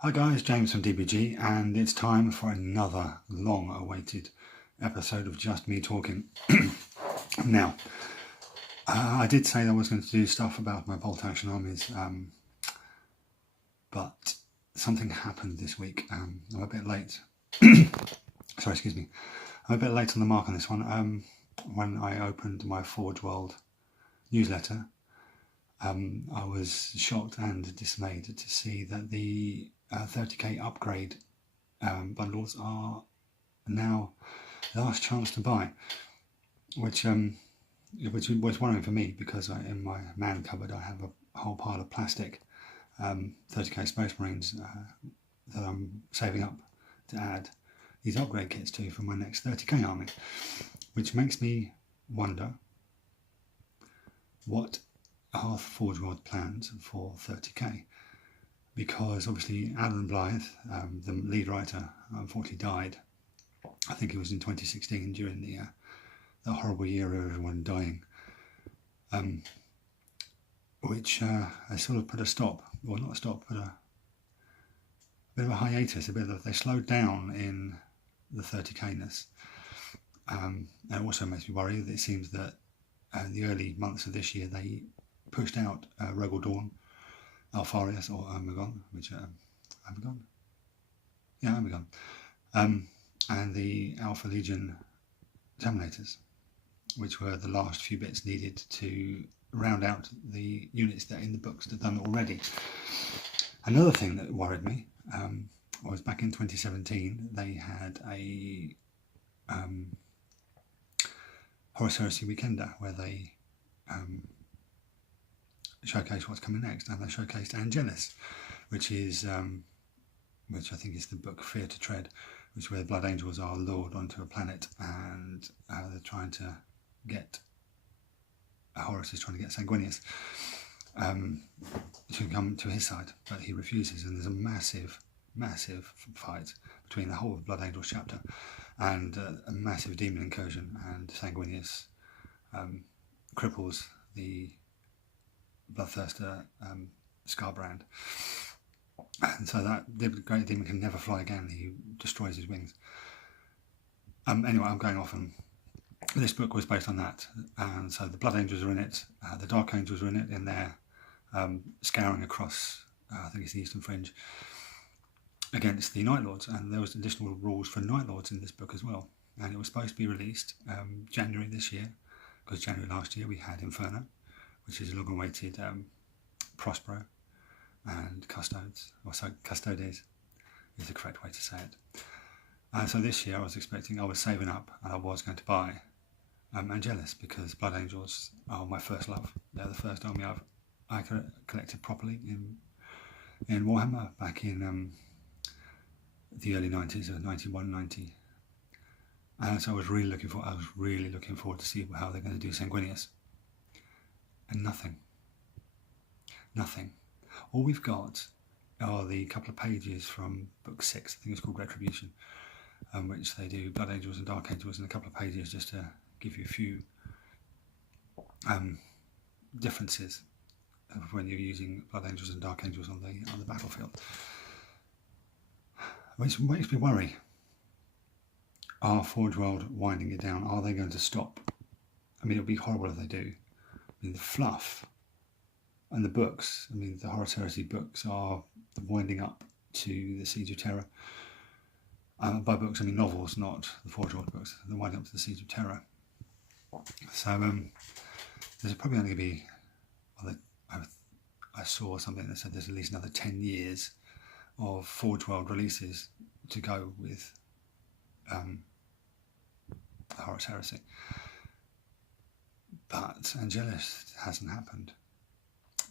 Hi guys, James from DBG, and it's time for another long-awaited episode of just me talking. Now, I did say that I was going to do stuff about my bolt action armies, but something happened this week. I'm a bit late. Sorry, excuse me. I'm a bit late on the mark on this one. When I opened my Forge World newsletter, I was shocked and dismayed to see that the 30k upgrade bundles are now the last chance to buy, which was worrying for me because in my man cupboard I have a whole pile of plastic 30k Space Marines that I'm saving up to add these upgrade kits to for my next 30k army, which makes me wonder what are Forge World plans for 30k, because obviously Alan Blythe, the lead writer, unfortunately died. I think it was in 2016 during the horrible year of everyone dying, which has sort of put a stop, or not a stop, but a bit of a hiatus. They slowed down in the 30k-ness. And it also makes me worry that it seems that in the early months of this year they pushed out Rogel Dawn, Alfarius, or Armagon, which Armagon? Yeah, Armagon. And the Alpha Legion Terminators, which were the last few bits needed to round out the units that are in the books that done already. Another thing that worried me was back in 2017 they had a Horus Heresy Weekender where they showcased what's coming next, and they showcased Angelus, which I think is the book Fear to Tread, which is where the Blood Angels are lured onto a planet, and they're trying to get Horus is trying to get Sanguinius to come to his side, but he refuses, and there's a massive fight between the whole of Blood Angels chapter and a massive demon incursion, and Sanguinius cripples the Bloodthirster Scarbrand, and so that the great demon can never fly again. He destroys his wings. Anyway, I'm going off, and this book was based on that, and so the Blood Angels are in it, the Dark Angels are in it, in there scouring across I think it's the Eastern Fringe against the Night Lords, and there was additional rules for Night Lords in this book as well, and it was supposed to be released January this year, because January last year we had Inferno, which is a long-awaited Prospero and Custodes, or so Custodes is the correct way to say it. And so this year I was saving up, and I was going to buy Angelus, because Blood Angels are my first love. They're the first army I collected properly in Warhammer back in the early 90s, 91, 90. And so I was really looking forward to see how they're going to do Sanguinius. And nothing. All we've got are the couple of pages from book 6, I think it's called Retribution, which they do Blood Angels and Dark Angels, and a couple of pages just to give you a few differences of when you're using Blood Angels and Dark Angels on the battlefield. Which makes me worry. Are Forge World winding it down? Are they going to stop? I mean, it would be horrible if they do. I mean, the fluff and the books, I mean, the Horus Heresy books are the winding up to the Siege of Terror. By books, I mean novels, not the Forge World books. They're winding up to the Siege of Terror. So there's probably only going to be, I saw something that said there's at least another 10 years of Forge World releases to go with Horus Heresy. But Angelus hasn't happened,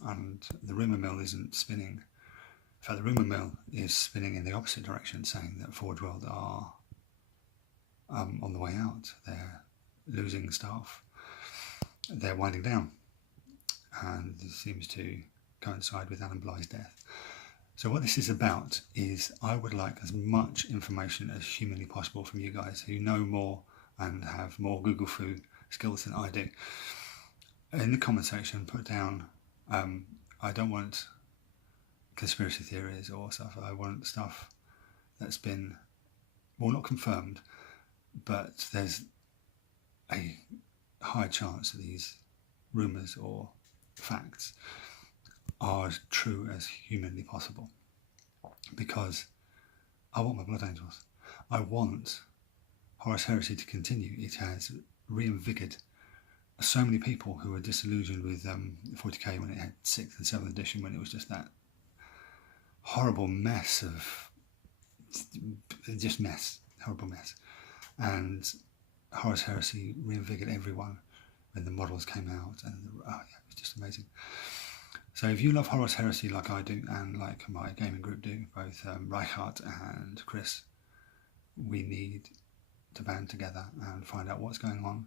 and the rumour mill isn't spinning. In fact, the rumour mill is spinning in the opposite direction, saying that Forge World are on the way out. They're losing staff. They're winding down, and this seems to coincide with Alan Blythe's death. So what this is about is I would like as much information as humanly possible from you guys who know more and have more Google Fu skills than I do. In the comment section, put down, I don't want conspiracy theories or stuff. I want stuff that's been, well, not confirmed, but there's a high chance that these rumours or facts are as true as humanly possible. Because I want my Blood Angels. I want Horus Heresy to continue. It has reinvigorated so many people who were disillusioned with 40k when it had 6th and 7th edition, when it was just that horrible mess of horrible mess. And Horus Heresy reinvigorated everyone when the models came out, and it was just amazing. So if you love Horus Heresy like I do, and like my gaming group do, both Reichardt and Chris, we need to band together and find out what's going on.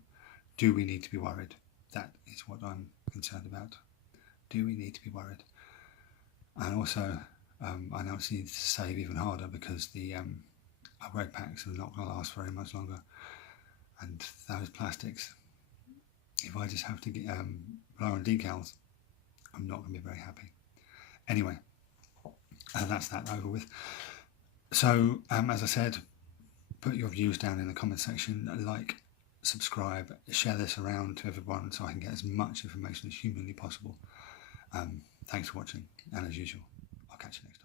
Do we need to be worried? That is what I'm concerned about. Do we need to be worried? And also, I now need to save even harder, because the upgrade packs are not going to last very much longer. And those plastics, if I just have to get blow on decals, I'm not going to be very happy. Anyway, that's that over with. So, as I said, put your views down in the comment section, like, subscribe, share this around to everyone so I can get as much information as humanly possible. Thanks for watching, and as usual, I'll catch you next time.